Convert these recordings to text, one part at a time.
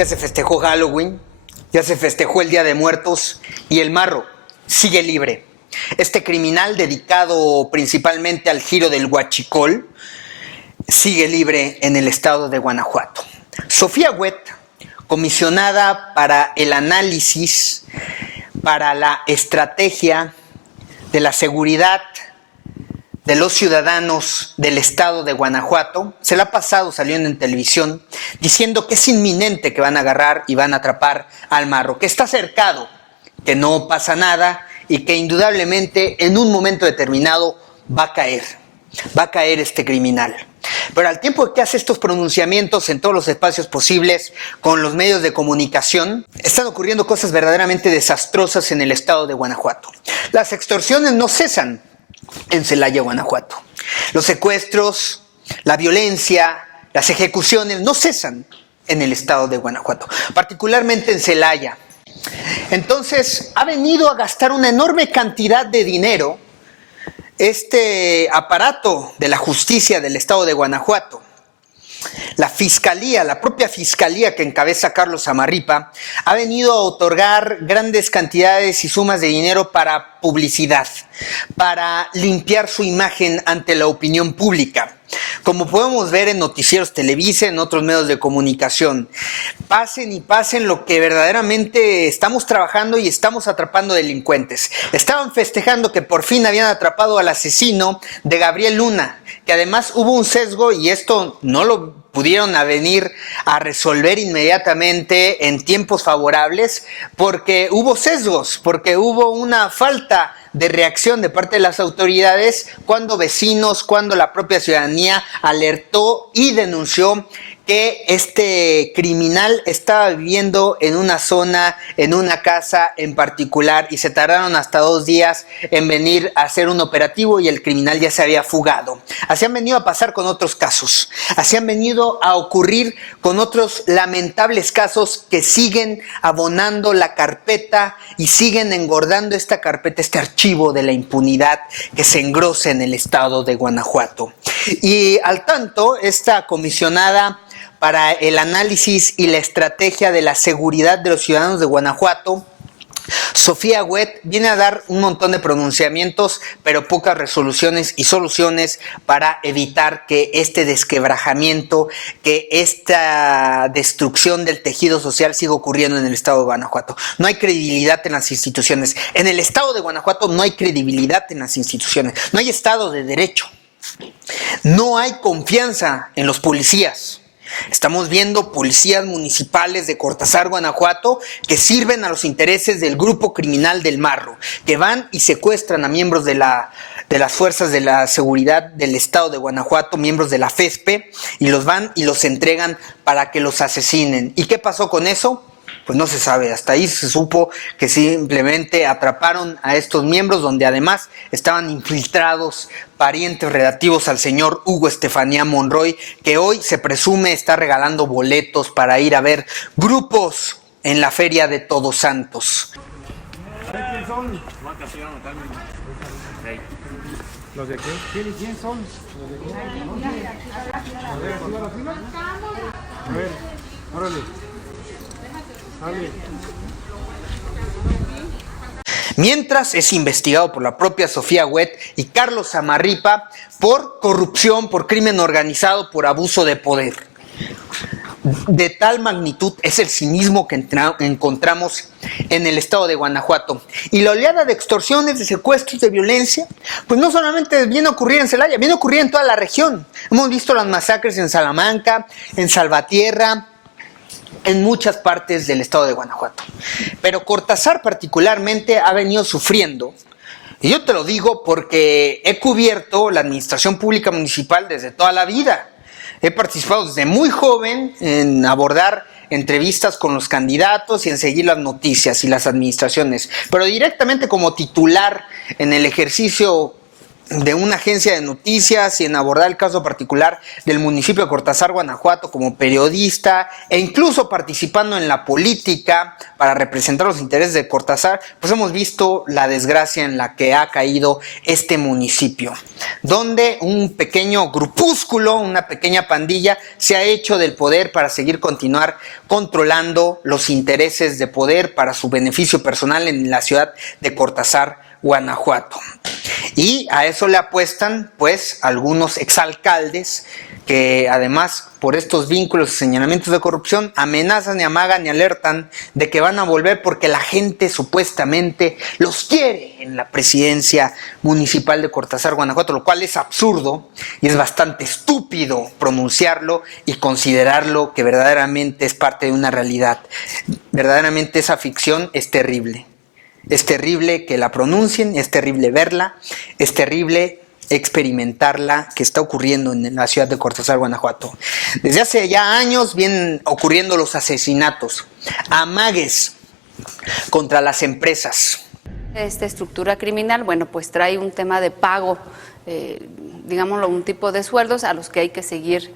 ya se festejó Halloween, ya se festejó el Día de Muertos y el marro sigue libre. Este criminal dedicado principalmente al giro del huachicol sigue libre en el estado de Guanajuato. Sofía Huet, comisionada para el análisis, para la estrategia de la seguridad de los ciudadanos del estado de Guanajuato, se la ha pasado saliendo en televisión diciendo que es inminente que van a agarrar y van a atrapar al marro, que está cercado, que no pasa nada y que indudablemente en un momento determinado va a caer este criminal. Pero al tiempo que hace estos pronunciamientos en todos los espacios posibles con los medios de comunicación, están ocurriendo cosas verdaderamente desastrosas en el estado de Guanajuato. Las extorsiones no cesan en Celaya, Guanajuato. Los secuestros, la violencia, las ejecuciones no cesan en el estado de Guanajuato, particularmente en Celaya. Entonces, ha venido a gastar una enorme cantidad de dinero este aparato de la justicia del estado de Guanajuato. La fiscalía, la propia fiscalía que encabeza Carlos Zamarripa, ha venido a otorgar grandes cantidades y sumas de dinero para publicidad, para limpiar su imagen ante la opinión pública. Como podemos ver en noticieros Televisa, en otros medios de comunicación, pasen y pasen lo que verdaderamente estamos trabajando y estamos atrapando delincuentes. Estaban festejando que por fin habían atrapado al asesino de Gabriel Luna, que además hubo un sesgo y esto no lo pudieron venir a resolver inmediatamente en tiempos favorables porque hubo sesgos, porque hubo una falta de reacción de parte de las autoridades cuando vecinos, cuando la propia ciudadanía alertó y denunció que este criminal estaba viviendo en una zona, en una casa en particular, y se tardaron hasta 2 días en venir a hacer un operativo y el criminal ya se había fugado. Así han venido a pasar con otros casos, así han venido a ocurrir con otros lamentables casos que siguen abonando la carpeta y siguen engordando esta carpeta, este archivo de la impunidad que se engrosa en el estado de Guanajuato. Y al tanto, esta comisionada para el análisis y la estrategia de la seguridad de los ciudadanos de Guanajuato, Sofía Huet, viene a dar un montón de pronunciamientos, pero pocas resoluciones y soluciones para evitar que este desquebrajamiento, que esta destrucción del tejido social siga ocurriendo en el estado de Guanajuato. No hay credibilidad en las instituciones. En el estado de Guanajuato no hay credibilidad en las instituciones. No hay estado de derecho. No hay confianza en los policías. Estamos viendo policías municipales de Cortázar, Guanajuato, que sirven a los intereses del grupo criminal del Marro, que van y secuestran a miembros de las fuerzas de la seguridad del estado de Guanajuato, miembros de la FESPE, y los van y los entregan para que los asesinen. ¿Y qué pasó con eso? Pues no se sabe, hasta ahí se supo que simplemente atraparon a estos miembros, donde además estaban infiltrados parientes relativos al señor Hugo Estefanía Monroy, que hoy se presume está regalando boletos para ir a ver grupos en la feria de Todos Santos. ¿Quién son? ¿Los de qué? ¿Quién son? ¿Los de qué? A ver, ¿activa la fila? A ver, órale. Mientras es investigado por la propia Sofía Huet y Carlos Zamarripa por corrupción, por crimen organizado, por abuso de poder. De tal magnitud es el cinismo que encontramos en el estado de Guanajuato. Y la oleada de extorsiones, de secuestros, de violencia, pues no solamente viene a ocurrir en Celaya, viene a ocurrir en toda la región. Hemos visto las masacres en Salamanca, en Salvatierra, en muchas partes del estado de Guanajuato. Pero Cortázar particularmente ha venido sufriendo, y yo te lo digo porque he cubierto la administración pública municipal desde toda la vida. He participado desde muy joven en abordar entrevistas con los candidatos y en seguir las noticias y las administraciones, pero directamente como titular en el ejercicio de una agencia de noticias y en abordar el caso particular del municipio de Cortázar, Guanajuato, como periodista e incluso participando en la política para representar los intereses de Cortázar, pues hemos visto la desgracia en la que ha caído este municipio, donde un pequeño grupúsculo, una pequeña pandilla, se ha hecho del poder para continuar controlando los intereses de poder para su beneficio personal en la ciudad de Cortázar, Guanajuato. Y a eso le apuestan pues algunos exalcaldes que además por estos vínculos y señalamientos de corrupción amenazan y amagan y alertan de que van a volver porque la gente supuestamente los quiere en la presidencia municipal de Cortázar, Guanajuato, lo cual es absurdo y es bastante estúpido pronunciarlo y considerarlo que verdaderamente es parte de una realidad. Verdaderamente esa ficción es terrible. Es terrible que la pronuncien, es terrible verla, es terrible experimentarla que está ocurriendo en la ciudad de Cortázar, Guanajuato. Desde hace ya años vienen ocurriendo los asesinatos, amagues contra las empresas. Esta estructura criminal, bueno, pues trae un tema de pago, digámoslo, un tipo de sueldos a los que hay que seguir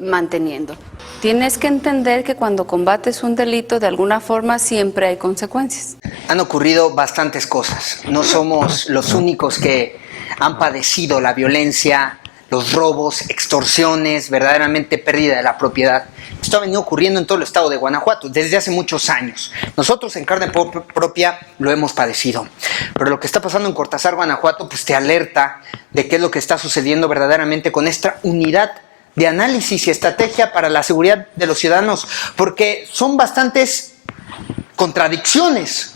manteniendo. Tienes que entender que cuando combates un delito, de alguna forma siempre hay consecuencias. Han ocurrido bastantes cosas. No somos los únicos que han padecido la violencia, los robos, extorsiones, verdaderamente pérdida de la propiedad. Esto ha venido ocurriendo en todo el estado de Guanajuato desde hace muchos años. Nosotros en carne propia lo hemos padecido. Pero lo que está pasando en Cortázar, Guanajuato, pues te alerta de qué es lo que está sucediendo verdaderamente con esta unidad de análisis y estrategia para la seguridad de los ciudadanos, porque son bastantes contradicciones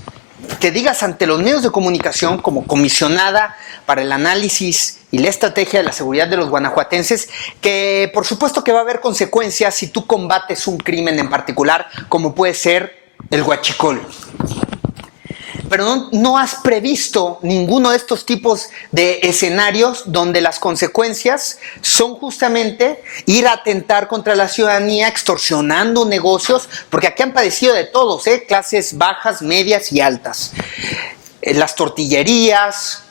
que digas ante los medios de comunicación como comisionada para el análisis y la estrategia de la seguridad de los guanajuatenses, que por supuesto que va a haber consecuencias si tú combates un crimen en particular, como puede ser el huachicol. Pero no has previsto ninguno de estos tipos de escenarios donde las consecuencias son justamente ir a atentar contra la ciudadanía, extorsionando negocios, porque aquí han padecido de todos, clases bajas, medias y altas. Las tortillerías,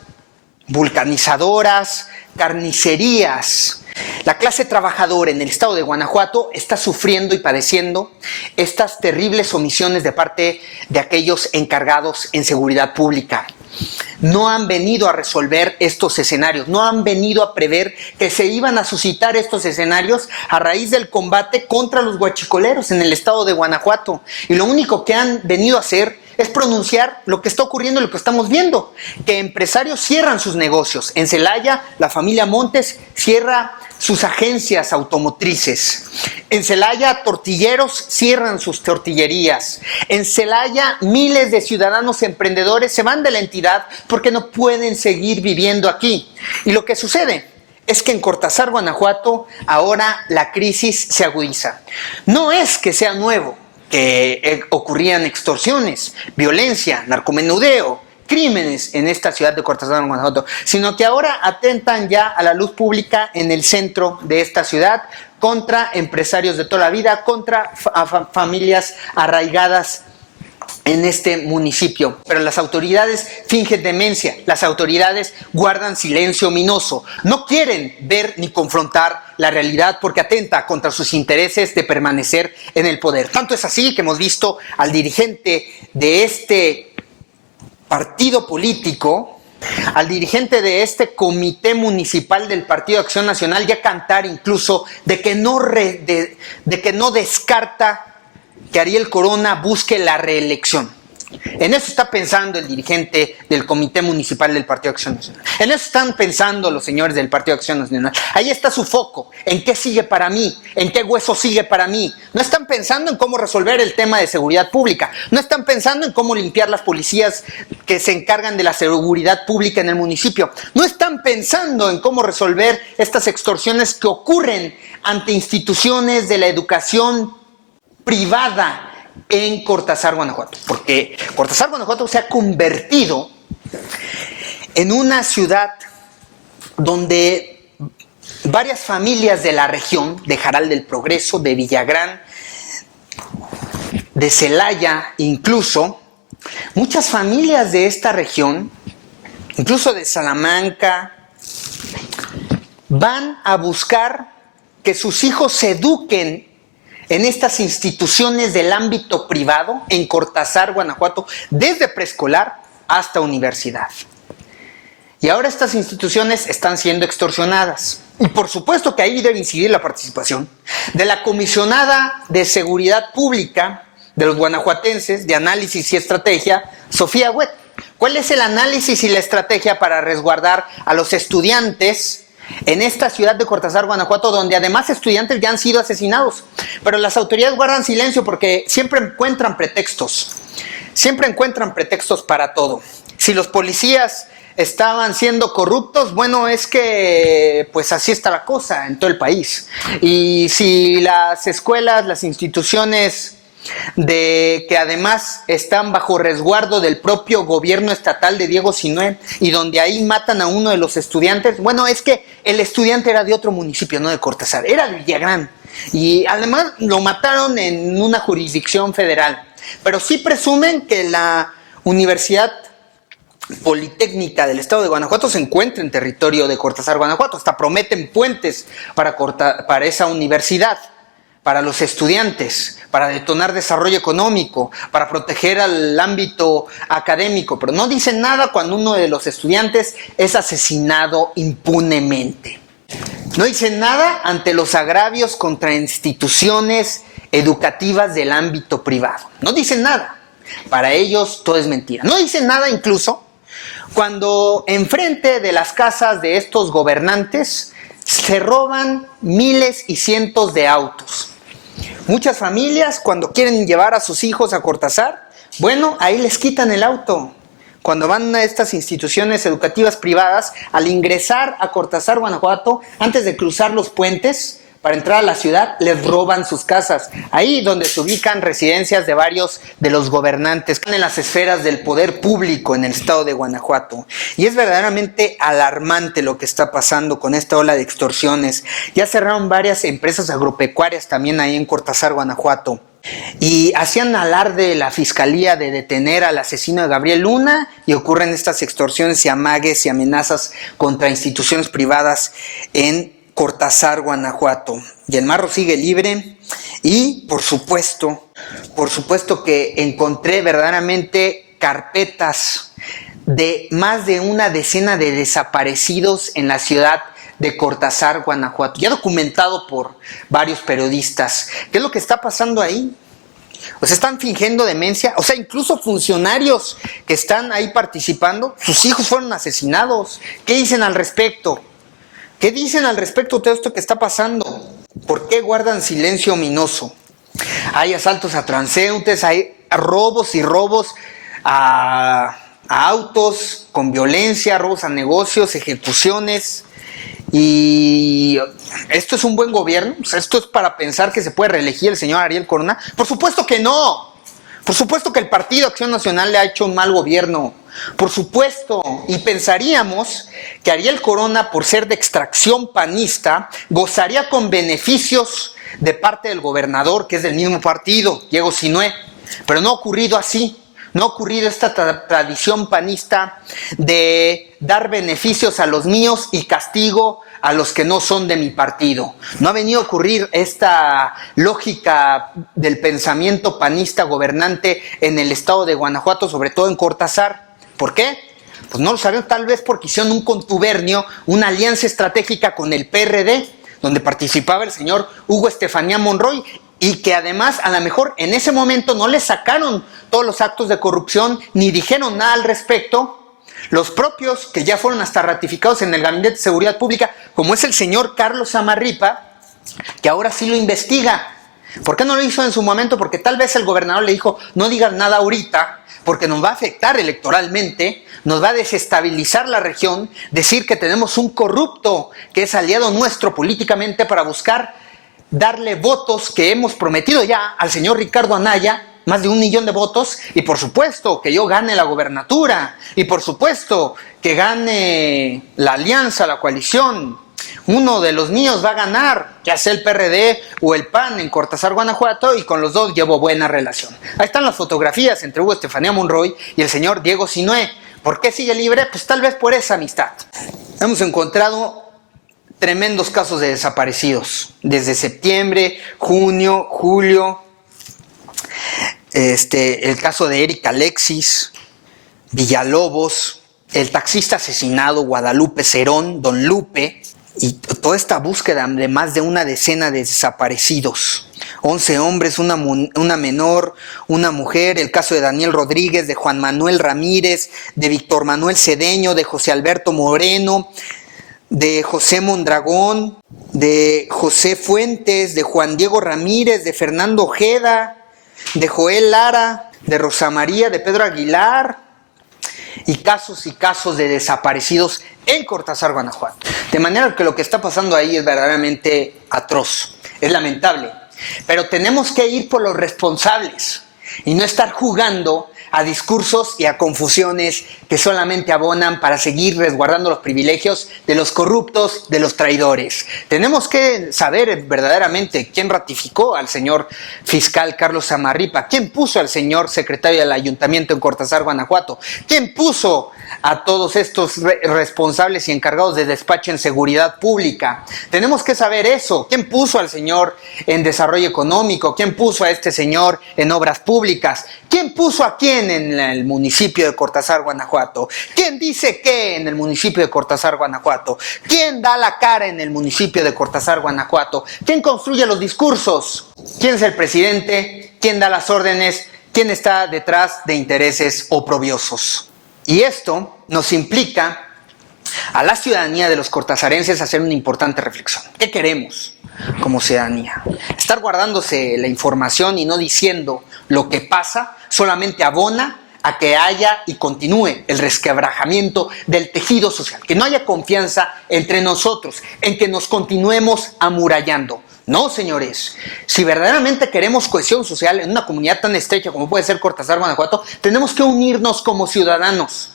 vulcanizadoras, carnicerías. La clase trabajadora en el estado de Guanajuato está sufriendo y padeciendo estas terribles omisiones de parte de aquellos encargados en seguridad pública. No han venido a resolver estos escenarios, no han venido a prever que se iban a suscitar estos escenarios a raíz del combate contra los huachicoleros en el estado de Guanajuato. Y lo único que han venido a hacer es pronunciar lo que está ocurriendo y lo que estamos viendo, que empresarios cierran sus negocios. En Celaya, la familia Montes cierra sus agencias automotrices. En Celaya, tortilleros cierran sus tortillerías. En Celaya, miles de ciudadanos emprendedores se van de la entidad porque no pueden seguir viviendo aquí. Y lo que sucede es que en Cortázar, Guanajuato, ahora la crisis se agudiza. No es que sea nuevo que ocurrían extorsiones, violencia, narcomenudeo, crímenes en esta ciudad de Cortázar, Guanajuato, sino que ahora atentan ya a la luz pública en el centro de esta ciudad contra empresarios de toda la vida, contra familias arraigadas en este municipio. Pero las autoridades fingen demencia, las autoridades guardan silencio ominoso, no quieren ver ni confrontar la realidad porque atenta contra sus intereses de permanecer en el poder. Tanto es así que hemos visto al dirigente de este partido político, al dirigente de este comité municipal del Partido Acción Nacional ya cantar incluso de que no descarta que Ariel Corona busque la reelección. En eso está pensando el dirigente del Comité Municipal del Partido Acción Nacional. En eso están pensando los señores del Partido Acción Nacional. Ahí está su foco. ¿En qué sigue para mí? ¿En qué hueso sigue para mí? No están pensando en cómo resolver el tema de seguridad pública. No están pensando en cómo limpiar las policías que se encargan de la seguridad pública en el municipio. No están pensando en cómo resolver estas extorsiones que ocurren ante instituciones de la educación privada en Cortázar, Guanajuato, porque Cortázar, Guanajuato se ha convertido en una ciudad donde varias familias de la región, de Jaral del Progreso, de Villagrán, de Celaya incluso, muchas familias de esta región, incluso de Salamanca, van a buscar que sus hijos se eduquen en estas instituciones del ámbito privado, en Cortázar, Guanajuato, desde preescolar hasta universidad. Y ahora estas instituciones están siendo extorsionadas. Y por supuesto que ahí debe incidir la participación de la comisionada de Seguridad Pública de los guanajuatenses, de Análisis y Estrategia, Sofía Huet. ¿Cuál es el análisis y la estrategia para resguardar a los estudiantes en esta ciudad de Cortázar, Guanajuato, donde además estudiantes ya han sido asesinados? Pero las autoridades guardan silencio porque siempre encuentran pretextos para todo. Si los policías estaban siendo corruptos, bueno, es que pues así está la cosa en todo el país. Y si las escuelas, las instituciones que además están bajo resguardo del propio gobierno estatal de Diego Sinue, y donde ahí matan a uno de los estudiantes, bueno, es que el estudiante era de otro municipio, no de Cortázar, era de Villagrán, y además lo mataron en una jurisdicción federal. Pero sí presumen que la Universidad Politécnica del Estado de Guanajuato se encuentra en territorio de Cortázar, Guanajuato. Hasta prometen puentes para esa universidad, para los estudiantes, para detonar desarrollo económico, para proteger al ámbito académico, pero no dicen nada cuando uno de los estudiantes es asesinado impunemente. No dicen nada ante los agravios contra instituciones educativas del ámbito privado. No dicen nada. Para ellos todo es mentira. No dicen nada incluso cuando enfrente de las casas de estos gobernantes se roban miles y cientos de autos. Muchas familias, cuando quieren llevar a sus hijos a Cortázar, bueno, ahí les quitan el auto. Cuando van a estas instituciones educativas privadas, al ingresar a Cortázar, Guanajuato, antes de cruzar los puentes para entrar a la ciudad, les roban sus casas. Ahí donde se ubican residencias de varios de los gobernantes en las esferas del poder público en el estado de Guanajuato. Y es verdaderamente alarmante lo que está pasando con esta ola de extorsiones. Ya cerraron varias empresas agropecuarias también ahí en Cortázar, Guanajuato. Y hacían alarde la fiscalía de detener al asesino de Gabriel Luna, y ocurren estas extorsiones y amagues y amenazas contra instituciones privadas en Cortázar, Guanajuato. Y el marro sigue libre. Y por supuesto que encontré verdaderamente carpetas de más de una decena de desaparecidos en la ciudad de Cortázar, Guanajuato, ya documentado por varios periodistas. ¿Qué es lo que está pasando ahí? O sea, están fingiendo demencia. O sea, incluso funcionarios que están ahí participando, sus hijos fueron asesinados. ¿Qué dicen al respecto? ¿Qué dicen al respecto de todo esto que está pasando? ¿Por qué guardan silencio ominoso? Hay asaltos a transeúntes, hay robos y robos a autos con violencia, robos a negocios, ejecuciones. Y ¿esto es un buen gobierno? O sea, ¿esto es para pensar que se puede reelegir el señor Ariel Corona? Por supuesto que no. Por supuesto que el Partido Acción Nacional le ha hecho un mal gobierno. Por supuesto. Y pensaríamos que Ariel Corona, por ser de extracción panista, gozaría con beneficios de parte del gobernador, que es del mismo partido, Diego Sinue. Pero no ha ocurrido así. No ha ocurrido esta tradición panista de dar beneficios a los míos y castigo a los que no son de mi partido. No ha venido a ocurrir esta lógica del pensamiento panista gobernante en el estado de Guanajuato, sobre todo en Cortázar. ¿Por qué? Pues no lo sabemos, tal vez porque hicieron un contubernio, una alianza estratégica con el PRD, donde participaba el señor Hugo Estefanía Monroy, y que además a lo mejor en ese momento no le sacaron todos los actos de corrupción ni dijeron nada al respecto. Los propios que ya fueron hasta ratificados en el Gabinete de Seguridad Pública, como es el señor Carlos Samarripa, que ahora sí lo investiga. ¿Por qué no lo hizo en su momento? Porque tal vez el gobernador le dijo, no digas nada ahorita, porque nos va a afectar electoralmente, nos va a desestabilizar la región, decir que tenemos un corrupto que es aliado nuestro políticamente para buscar darle votos que hemos prometido ya al señor Ricardo Anaya, más de 1 millón de votos, y por supuesto que yo gane la gobernatura, y por supuesto que gane la alianza, la coalición. Uno de los míos va a ganar, ya sea el PRD o el PAN en Cortázar, Guanajuato, y con los dos llevo buena relación. Ahí están las fotografías entre Hugo Estefanía Monroy y el señor Diego Sinue. ¿Por qué sigue libre? Pues tal vez por esa amistad. Hemos encontrado tremendos casos de desaparecidos. Desde septiembre, junio, julio. El caso de Eric Alexis, Villalobos, el taxista asesinado Guadalupe Cerón, Don Lupe, y toda esta búsqueda de más de una decena de desaparecidos. 11 hombres, una menor, una mujer, el caso de Daniel Rodríguez, de Juan Manuel Ramírez, de Víctor Manuel Cedeño, de José Alberto Moreno, de José Mondragón, de José Fuentes, de Juan Diego Ramírez, de Fernando Ojeda, de Joel Lara, de Rosa María, de Pedro Aguilar, y casos de desaparecidos en Cortázar, Guanajuato. De manera que lo que está pasando ahí es verdaderamente atroz, es lamentable. Pero tenemos que ir por los responsables y no estar jugando a discursos y a confusiones que solamente abonan para seguir resguardando los privilegios de los corruptos, de los traidores. Tenemos que saber verdaderamente quién ratificó al señor fiscal Carlos Samarripa, quién puso al señor secretario del ayuntamiento en Cortázar, Guanajuato, quién puso a todos estos responsables y encargados de despacho en seguridad pública. Tenemos que saber eso. ¿Quién puso al señor en desarrollo económico? ¿Quién puso a este señor en obras públicas? ¿Quién puso a quién en el municipio de Cortázar, Guanajuato? ¿Quién dice qué en el municipio de Cortázar, Guanajuato? ¿Quién da la cara en el municipio de Cortázar, Guanajuato? ¿Quién construye los discursos? ¿Quién es el presidente? ¿Quién da las órdenes? ¿Quién está detrás de intereses oprobiosos? Y esto nos implica a la ciudadanía de los cortazarenses hacer una importante reflexión. ¿Qué queremos como ciudadanía? Estar guardándose la información y no diciendo lo que pasa solamente abona a que haya y continúe el resquebrajamiento del tejido social, que no haya confianza entre nosotros, en que nos continuemos amurallando. No, señores, si verdaderamente queremos cohesión social en una comunidad tan estrecha como puede ser Cortázar, Guanajuato, tenemos que unirnos como ciudadanos.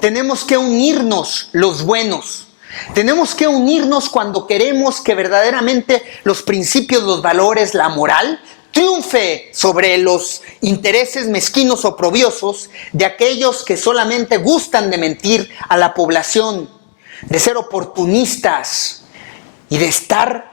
Tenemos que unirnos los buenos. Tenemos que unirnos cuando queremos que verdaderamente los principios, los valores, la moral triunfe sobre los intereses mezquinos o oprobiosos de aquellos que solamente gustan de mentir a la población, de ser oportunistas y de estar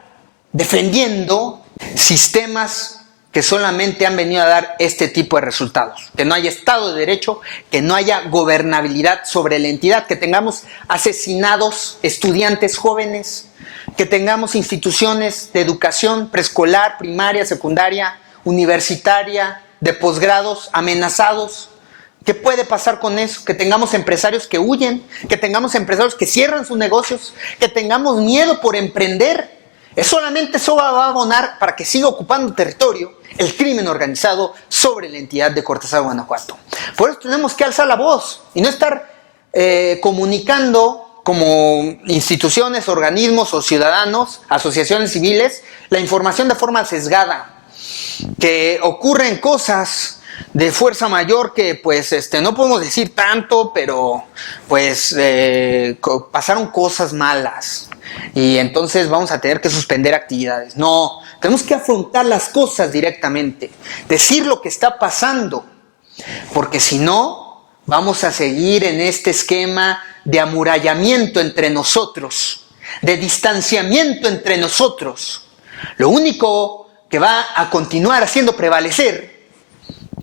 defendiendo sistemas que solamente han venido a dar este tipo de resultados. Que no haya Estado de Derecho, que no haya gobernabilidad sobre la entidad, que tengamos asesinados estudiantes jóvenes, que tengamos instituciones de educación preescolar, primaria, secundaria, universitaria, de posgrados amenazados. ¿Qué puede pasar con eso? Que tengamos empresarios que huyen, que tengamos empresarios que cierran sus negocios, que tengamos miedo por emprender. Solamente eso va a abonar para que siga ocupando territorio el crimen organizado sobre la entidad de Cortázar, Guanajuato. Por eso tenemos que alzar la voz y no estar comunicando como instituciones, organismos o ciudadanos, asociaciones civiles, la información de forma sesgada. Que ocurren cosas de fuerza mayor que pues no podemos decir tanto, pero pues pasaron cosas malas. Y entonces vamos a tener que suspender actividades. No, tenemos que afrontar las cosas directamente, decir lo que está pasando, porque si no, vamos a seguir en este esquema de amurallamiento entre nosotros, de distanciamiento entre nosotros. Lo único que va a continuar haciendo prevalecer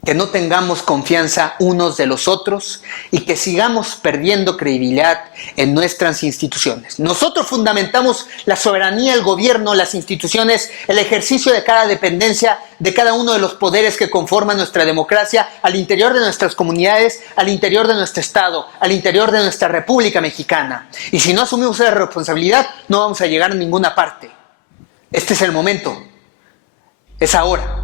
que no tengamos confianza unos de los otros y que sigamos perdiendo credibilidad en nuestras instituciones. Nosotros fundamentamos la soberanía, el gobierno, las instituciones, el ejercicio de cada dependencia, de cada uno de los poderes que conforman nuestra democracia al interior de nuestras comunidades, al interior de nuestro Estado, al interior de nuestra República Mexicana. Y si no asumimos esa responsabilidad, no vamos a llegar a ninguna parte. Este es el momento. Es ahora.